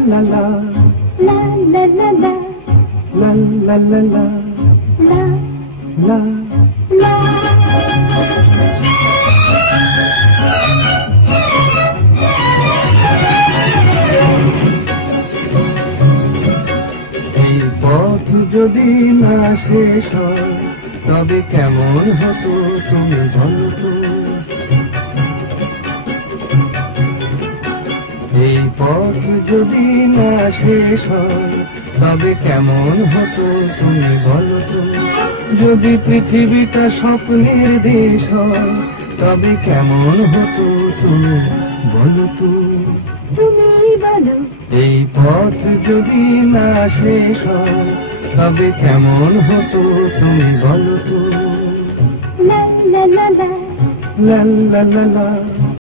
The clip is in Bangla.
la la la la la la la la la la la la এই পথ যদি না শেষ হয় তবে কেমন হতো তুমি বলো তো এই পথ যদি না শেষ হয় তবে কেমন হতো তুমি বলো তো যদি পৃথিবীটা স্বপ্নের দেশ হয় তবে কেমন হতো তুমি বলো তো তুমি বলো এই পথ যদি না শেষ হয় তবে কেমন হতো তুমি বলো তো la la la la লা লা লা লা